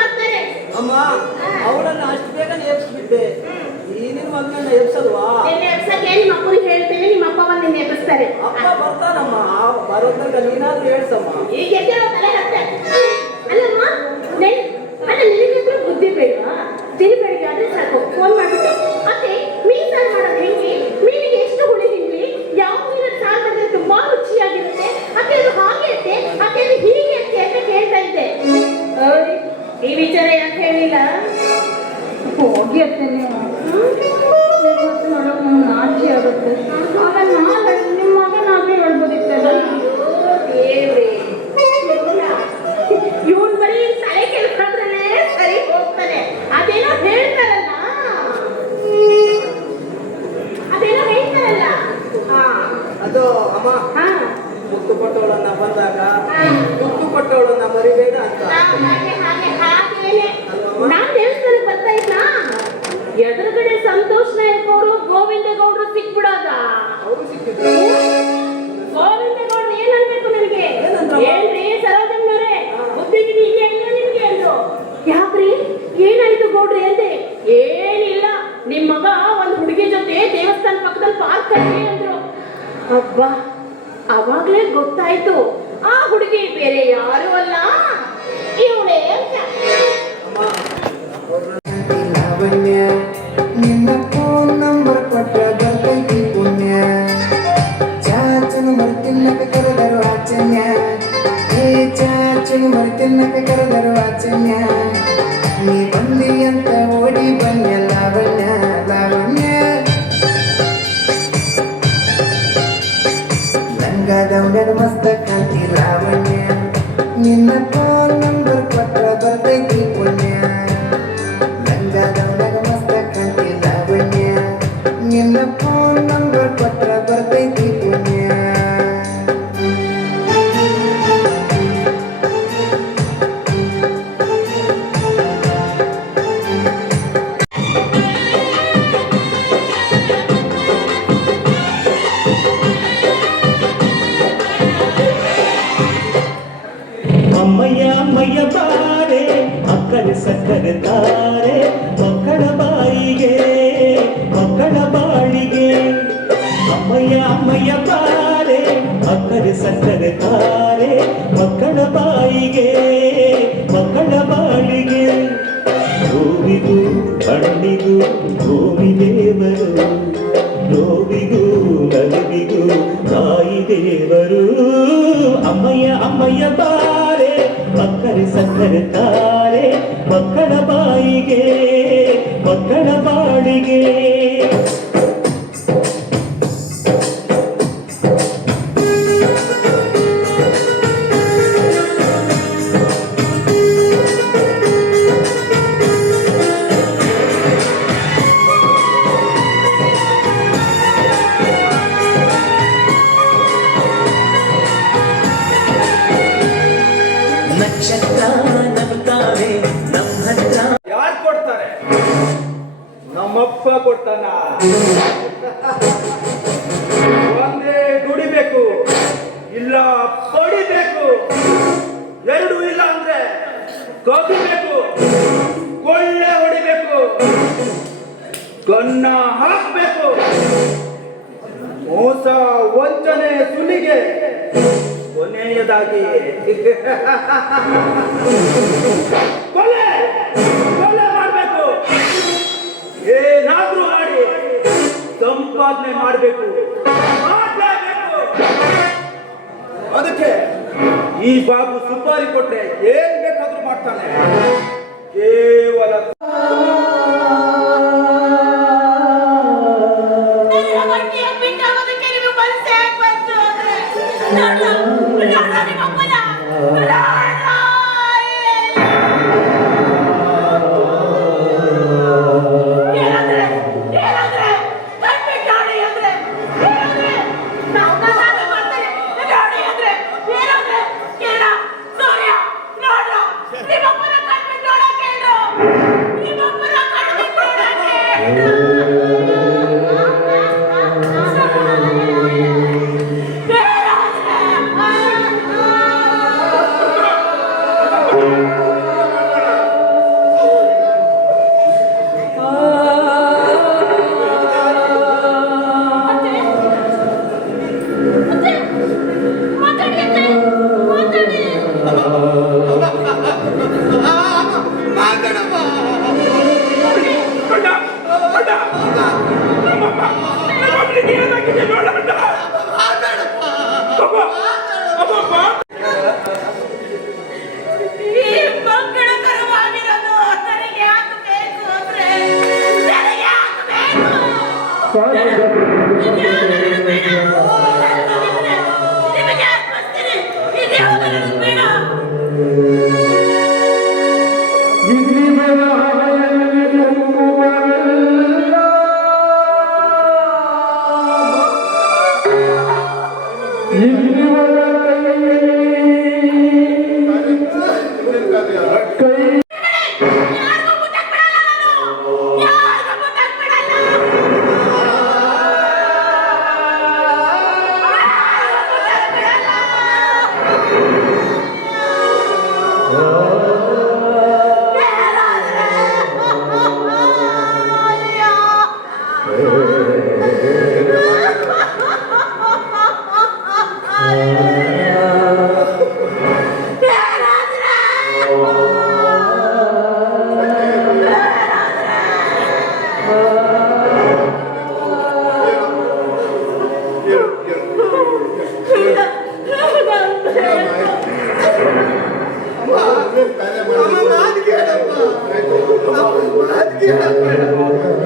ಬರ್ತಾರೆ. ಅಮ್ಮ ಅವಳನ್ನ ಅಷ್ಟು ಬೇಗ ಎಬ್ಸ್ಬಿಟ್ಟೆ, ಈ ನಿನ್ ಮಗನನ್ನ ಎಬ್ಸಲ್ವಾ? ಎಬ್ಸಕ್ಕೆ ನಿಮ್ಮ ಅಪ್ಪನಿಗೆ ಹೇಳ್ತೇನೆ, ನಿಮ್ಮ ಅಪ್ಪ ಬಂದು ನಿನ್ನ ಎಬ್ಬಿಸ್ತಾರೆ. ಅಪ್ಪ ಬರ್ತಾನಮ್ಮ, ಬರೋದಾಗ ನೀನಾದ್ರೂ ಹೇಳ್ಸಮ್ಮ. ಈಗ ಎದ್ದೇಳೋ ತಲೆ ಹತ್ತೆ. ಅಲ್ಲಮ್ಮ ಅಲ್ಲ, ನಿನಗಾದ್ರೂ ಬುದ್ಧಿ ಬೇಡವಾ? ದಿನ ಬೆಳಿಗ್ಗೆ ಆದ್ರೆ ಸಾಕು ಫೋನ್ ಮಾಡ್ಬಿಟ್ಟು ಅತ್ತೆ ಮೀನ್ ಸಾರು ಮಾಡೋದು ಹೆಂಗೆ, ಮೀನಿಗೆ ಎಷ್ಟು ಹುಳಿ ಹಿಂಡಿ, ಯಾವ ಮೀನಲ್ಲಿ ಸಾರು ಮಾಡಿದ್ರೆ ತುಂಬಾ ರುಚಿಯಾಗಿರುತ್ತೆ, ಅತ್ತೆ ಅದು ಹಾಗೆ ಅತ್ತೆ, ಅತ್ತೆ ಅದು ಹೀಗೆ ಅತ್ತೆ ಅಂತ ಕೇಳ್ತಾ ಇದ್ದೆ. ಈ ವಿಚಾರ ಯಾಕೆ ಹೇಳಿಲ್ಲ? ಹೋಗಿ ಅತ್ತೆ, ನೀವು ನೋಡೋಕೆ ನಾಚಿ ಆಗುತ್ತೆ. ಆಗ ನಿಮ್ಮ ಮಗನಾದ್ರೆ ಹೇಳ್ಬೋದಿತ್ತಲ್ಲ. ಇವನ್ ಬರೀ ತಲೆ ಕೆಲ್ಸದ್ರಲ್ಲೇ ಸರಿ ಹೋಗ್ತಾನೆ. ಅದೇನೋ ಹೇಳ್ತಾರಲ್ಲ, ಅದು ಅಮ್ಮ ಮುತ್ತು ಕೊಟ್ಟವಳನ್ನ ಬಂದಾಗ ಮುತ್ತು ಕೊಟ್ಟವಳನ್ನ ಮರಿಬೇಡ ಅಂತ. ನಾನ್ ದೇವಸ್ಥಾನಕ್ಕೆ ಬರ್ತಾ ಇದ್ನ, ಎದುರುಗಡೆ ಸಂತೋಷ್ ನಾಯಕ್ ಅವರು ಗೋವಿಂದ ಗೌಡ್ರು ಸಿಕ್ಬಿಡೋದ. ಗೋವಿಂದ ಗೌಡ್ರು ಏನ್ ಅನ್ಬೇಕು ನನಗೆ? ಏನ್ರಿ ಸರೋಜಮ್ಮನವ್ರೆ, ಬುದ್ಧಿಗಿರಿ ಇದೆಯಲ್ಲ ನಿಮ್ಗೆ ಅಂದ್ರು. ಯಾಕ್ರಿ ಏನಾಯ್ತು ಗೌಡ್ರಿ ಅಂದೆ. ಏನಿಲ್ಲ, ನಿಮ್ ಮಗ ಒಂದ್ ಹುಡುಗಿ ಜೊತೆ ದೇವಸ್ಥಾನ ಪಕ್ಕದಲ್ಲಿ ಪಾರ್ಕ್ ಅಲ್ಲಿ ಅಂದ್ರು. ಅಬ್ಬಾ, ಅವಾಗ್ಲೇ ಗೊತ್ತಾಯ್ತು ಆ ಹುಡುಗಿ ಬೇರೆ ಯಾರು ಅಲ್ಲ, ಇವಳೇ ಅಂತ. ನಿನ್ನ ಫೋನ್ ನಂಬರ್ ಕೊಟ್ಟ ಬರ್ತೈತಿ ಪುಣ್ಯ, ಚಾಚನ ಮರ್ತಿನ್ನಕ ಕರೆದರು ಆಚನ್ಯ, ಏ ಚಾಚನ ಮರ್ತಿನ್ನಕ ಕರೆದರು ಆಚನ್ಯ, ನೀ ಬಂದಿ ಅಂತ ಓಡಿ ಬನ್ಯ ಲಾವಣ್ಯ ಲಾವಣ್ಯ, ಲಂಗದವನ ಮಸ್ತ ಕಾಂತಿ ಲಾವಣ್ಯ, ನಿನ್ನ ಫೋನ್ ನಂಬರ್ ಕೊಟ್ಟ ಬರ್ತೈತಿ ಪುಣ್ಯ, ಲಂಗದವನ ಮಸ್ತ ಕಾಂತಿ ಲಾವಣ್ಯ, ನಿನ್ನ ಫೋನ್ ನಂಬರ್ ಕೊಟ್ಟ ಬರ್ತೈತಿ ಪುಣ್ಯ. ಅಮ್ಮಯ್ಯ ಅಮ್ಮಯ್ಯ ಬಾರೆ ಅಕ್ಕರೆ ಸಕ್ಕರೆ ತಾರೆ, ಮಕ್ಕಳ ಬಾಯಿಗೆ ಮಕ್ಕಳ ಬಾಳಿಗೆ. ಅಮ್ಮಯ್ಯ ಅಮ್ಮಯ್ಯ ಬಾರೆ ಅಕ್ಕರೆ ಸಕ್ಕರೆ ತಾರೆ, ಮಕ್ಕಳ ಬಾಯಿಗೆ ಮಕ್ಕಳ ಬಾಳಿಗೆ. ನೋವಿಗೂ ಕಣ್ಣಿಗೂ ಭೂಮಿ ದೇವರು, ನೋವಿಗೂ ನಲಿವಿಗೂ ತಾಯಿ ದೇವರು. ಅಮ್ಮಯ್ಯ ಅಮ್ಮಯ್ಯ ಬಾರೆ ಮಕ್ಕರೆ ಸಕ್ಕರೆ ತಾರೆ, ಮಕ್ಕಳ ಬಾಯಿಗೆ ಮಕ್ಕಳ ಬಾಳಿಗೆ. ನಕ್ಷತ್ರ ನಗುತ್ತಾವೆ ನಮ್ಮ ಹತ್ರ. ಯಾರು ಕೊಡ್ತಾರೆ? ನಮ್ಮಪ್ಪ ಕೊಡ್ತಾನ. ಒಂದೇ ದುಡಿಬೇಕು, ಇಲ್ಲ ಪಡಿಬೇಕು, ಎರಡು ಇಲ್ಲ ಅಂದ್ರೆ ಕದಿಬೇಕು, ಕೊಳ್ಳೆ ಹೊಡಿಬೇಕು, ಕನ್ನ ಹಾಕ್ಬೇಕು. ಮೋಸ ವಂಚನೆ ಸುಲಿಗೆ ಕೊನೆಯದಾಗಿ ಕೊಲೆ ಕೊಲೆ ಮಾಡಬೇಕು. ಏನಾದ್ರೂ ಮಾಡಿ ಸಂಪಾದನೆ ಮಾಡಬೇಕು. ಅದಕ್ಕೆ ಈ ಬಾಬು ಸುಪಾರಿ ಕೊಟ್ರೆ ಏನ್ ಬೇಕಾದ್ರೂ ಮಾಡ್ತಾನೆ. ಕೇವಲ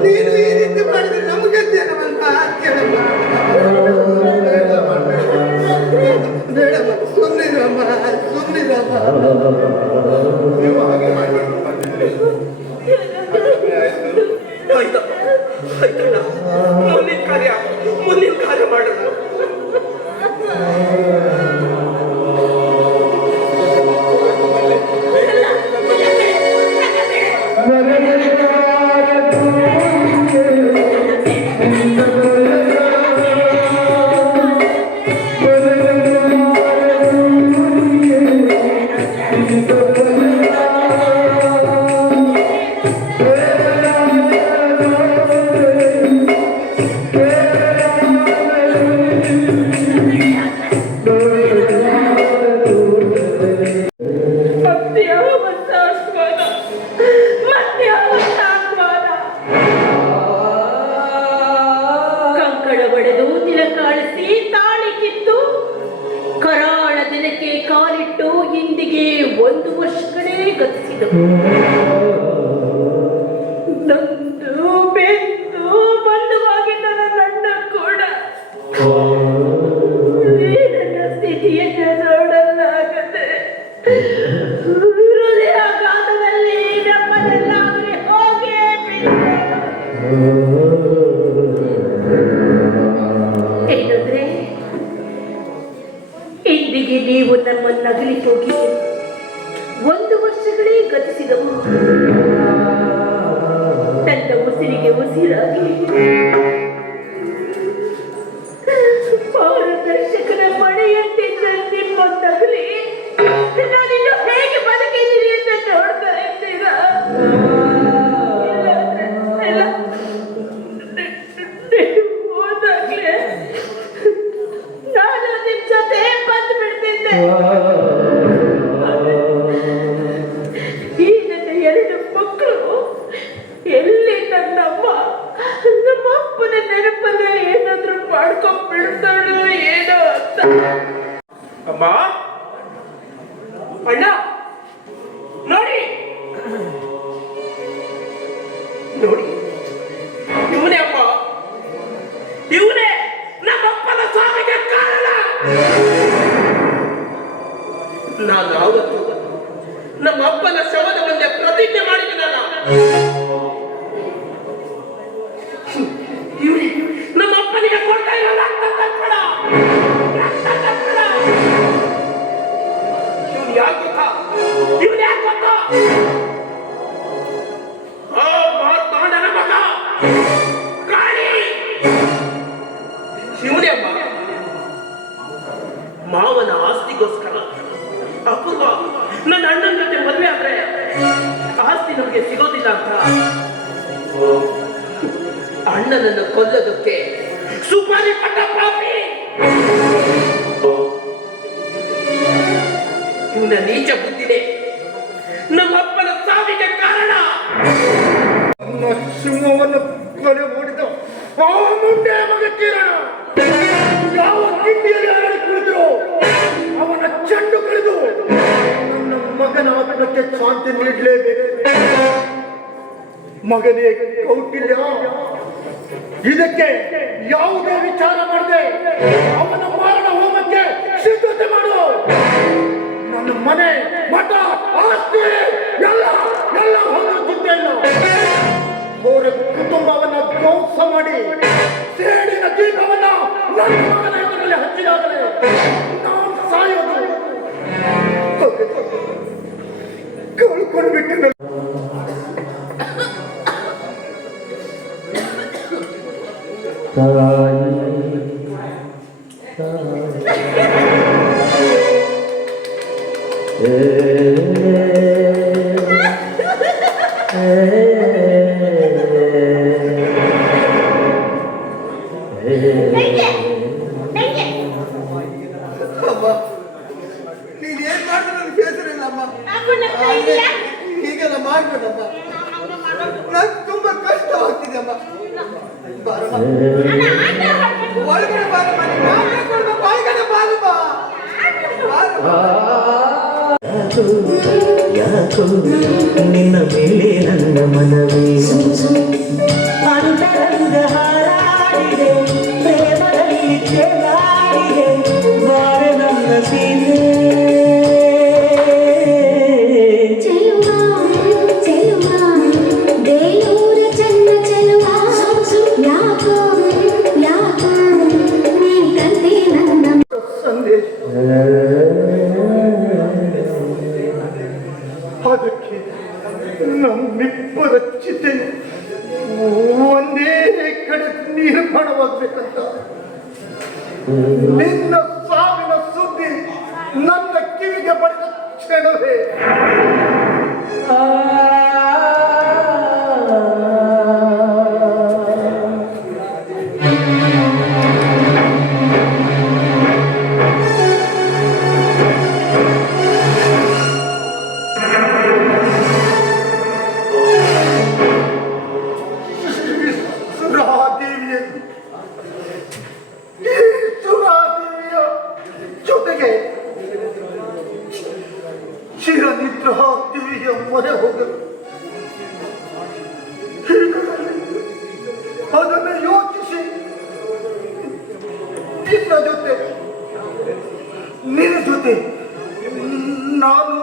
ನೀನು ಈ ರೀತಿ ಮಾಡಿದ್ರೆ ನಮಗೆ ಏನವಲ್ಲ ಕೇಳಮ್ಮ. ಬೇಡಮ್ಮ, ಸುಮ್ಮನಿರಮ್ಮ, ಸುಮ್ಮನಿರಮ್ಮ. ಆಯ್ತಪ್ಪ, ಆಯ್ತಣ್ಣ. ಮುಂದಿನ ಕಾರ್ಯ ಮಾಡೋಣ. ಕಂಕಣ ಬಡೆದು ತಿಲಕಾಳಿಸಿ ತಾಳಿ ಕಿತ್ತು ಕರಾಳ ದಿನಕ್ಕೆ ಕಾಲಿಟ್ಟು ಇಂದಿಗೆ 1 ವರ್ಷಗಳೇ ಗತಿಸಿದವು. ನೊಂದು ಬೆಂದು ಬಂಧುವಾಗಿದ್ದ ನನ್ನ ಕೂಡ ನನ್ನ ಸ್ಥಿತಿಯನ್ನು ನೋಡಲಾಗದೆ ಹೃದಯಾಘಾತದಲ್ಲಿ ನಮ್ಮನ್ನೆಲ್ಲಾಗಲಿ ಹೋಗೇ ಏನಂದ್ರೆ ಇಂದಿಗೆ ನೀವು ನಮ್ಮನ್ನಗಲಿ ಹೋಗಿ 1 ವರ್ಷಗಳೇ ಗತಿಸಿದವು. ನನ್ನ ಉಸಿರಿಗೆ ಉಸಿರಾಗಿ ಪಾರದರ್ಶಕನ ಮಳೆಯಂತಿದ್ದ ನಿಮ್ಮನ್ನಗಲಿ ನಾನಿನ್ನು ಹೇಗೆ ಬದುಕಿದ್ದೀನಿ ಅಂತ ನೋಡ್ತಾ ಇದ್ದೀರಾ? ಹೋದಾಗ್ಲೇ ನಾನು ನಿಮ್ ಜೊತೆ ಬಂದು ಬಿಡ್ತಿದ್ದೆ. ಈ ನನ್ನ 2 ಮಕ್ಕಳು ಎಲ್ಲಿ ನನ್ನಮ್ಮ ನಮ್ಮ ಅಪ್ಪನ ನೆನಪನ್ನ ಏನಾದ್ರೂ ಮಾಡ್ಕೊಂಡ್ಬಿಡ್ತಾಳೋ ಏನೋ ಅಂತ. ಅಮ್ಮ, ಅಣ್ಣ ನೋಡಿ ನೋಡಿ, ಇವನೇ ಅಮ್ಮ, ಇವನೇ ನಮ್ಮಪ್ಪನ ಸಾವಿಗೆ ಕಾರಣ. ನಾನು ಆವತ್ತು ನಮ್ಮ ಅಪ್ಪನ ಶವದ ಮುಂದೆ ಪ್ರತಿಜ್ಞೆ ಮಾಡಿದನಲ್ಲ, ಇವನೇ ನಮ್ಮ ಅಪ್ಪನಿಗೆ ಕೊಡ್ತಾ ಇರೋ ರಕ್ತ ತರ್ಪಣ. ಇವನು ಯಾಕೆ ಗೊತ್ತಾ? ಇವನು ಯಾಕೆ ಗೊತ್ತಾ? ಮಾರ್ತಾಂಡನ ಮಗ ಕಾಳಿ. ಶಿವನೇ ಅಮ್ಮ, ಮಾವನ ಆಸ್ತಿಗೋಸ್ಕರ ಅಪೂರ್ವ ನನ್ನ ಅಣ್ಣನ ಜೊತೆ ಮದುವೆ ಆದ್ರೆ ಆಸ್ತಿ ನಮಗೆ ಸಿಗೋದಿಲ್ಲ ಅಂತ ಅಣ್ಣನನ್ನು ಕೊಲ್ಲೋದಕ್ಕೆ ಸುಪಾರಿ ಪಟ್ಟ ಪಾಪಿ. ಇವನ ನೀಚ ಬುದ್ಧಿನೇ ನಮ್ಮಪ್ಪನ ಸಾವಿಗೆ ಕಾರಣ. ಸಿಂಹವನ್ನು ಕೊಲೆ ಮಾಡಿದ ಆ ಮುಂಡೆ ಮಗ ಕಿರಣ ಯಾವ ಕಿಂಡಿಯಲ್ಲಿ ಆಡಿ ಕುಳಿತರು ಅವನ ಚೆಂಡು ಕಳೆದು ನನ್ನ ಮಗನ ಆತ್ಮಕ್ಕೆ ಶಾಂತಿ ನೀಡಲೇಬೇಕು. ಮಗನೇ ಕೌಟಿಲ್ಯ, ಇದಕ್ಕೆ ಯಾವುದೇ ವಿಚಾರ ಮಾಡದೆ ಅವನ ಮಾರಣ ಹೋಮಕ್ಕೆ ಸಿದ್ಧತೆ ಮಾಡು. ನನ್ನ ಮನೆ, ಮಠ, ಆಸ್ತಿ ಎಲ್ಲ ಎಲ್ಲ ಹೋಗೋ ಚಿಂತೆ ಇಲ್ಲ. ಅವರ ಕುಟುಂಬವನ್ನ ಧ್ವಂಸ ಮಾಡಿ ಸೇಡಿನ ದೀಪವನ್ನ ನನ್ನ ಮಗನ ಎದುರಲ್ಲಿ ಹಚ್ಚಿದಾಗಲೇ ನಾನು ಸಾಯೋದು. ಕಳ್ಕೊಂಡು ಬಿಟ್ಟು ನೀನೇನ್ ಮಾಡಿದ್ರೆ ನನಗೆ ಬೇಸರಿಲ್ಲ ಅಮ್ಮ. ಹೀಗೆಲ್ಲ ಮಾಡ್ಬೇಡಮ್ಮ, ನಂಗೆ ತುಂಬಾ ಕಷ್ಟವಾಗ್ತಿದೆ ಅಮ್ಮ. ಬಾರಮ್ಮ, ಒಳಗಡೆ ಬಾರಮ್ಮ, ಒಳಗಡೆ ಬಾರಮ್ಮ. ಯಾಕೋ ನಿನ್ನ ಮೇಲೆ ನನ್ನ ಮನವೇ ಅಂತರಂಗ ಹಾರಾಡಿದೆ ಪ್ರೇಮದಲ್ಲಿ ತೇಲಾಡಿದೆ ಬಾರೆ ನನ್ನ ಸೀತೆ ಸಂದೇಶ ಅದಕ್ಕೆ ನಮ್ಮಿಬ್ಬರ ಚಿತೆ ಒಂದೇ ಕಡೆ ನಿರ್ಮಾಣವಾಗಬೇಕಂತ ನಿನ್ನ ಸಾವಿನ ಸುದ್ದಿ ನನ್ನ ಕಿವಿಗೆ ಬಡಿದ ಕ್ಷಣವೇ ಜೊತೆಗೆ ಚಿರನಿದ್ರಾ ದೇವಿಯ ಮೊರೆ ಹೋಗಲು ಅದನ್ನು ಯೋಚಿಸಿ ನಿನ್ನ ಜೊತೆ ನಾನು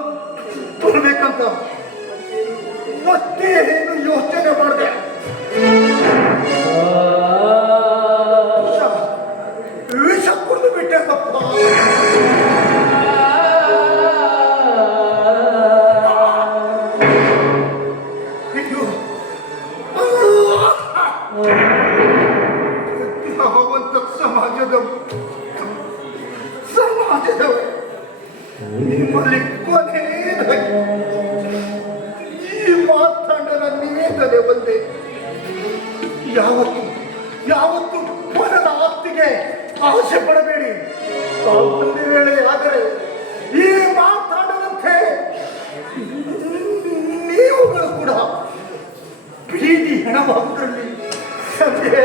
ತುಳಬೇಕಂತ ಮತ್ತೆ ಏನು ಯೋಚನೆ ಮಾಡಿದೆ. ವಿಷ ಕುಡಿದು ಬಿಟ್ಟೆ ತಪ್ಪ. ಸಮಾಜದ ನಿಮ್ಮಲ್ಲಿ ಕೊನೆಯದಾಗಿ ಈ ಮಾತಾಡನ ನಿವೇದನೆ ಒಂದೇ. ಯಾವತ್ತು ಪರದ ಆಸ್ತಿಗೆ ಆಸೆ ಪಡಬೇಡಿ. ಒಂದು ವೇಳೆ ಆದರೆ ಈ ಮಾತಾಡದಂತೆ ನೀವುಗಳು ಕೂಡ ಬೀದಿ ಹೆಣವಾಗುವುದರಲ್ಲಿ ಸಂದೇಹ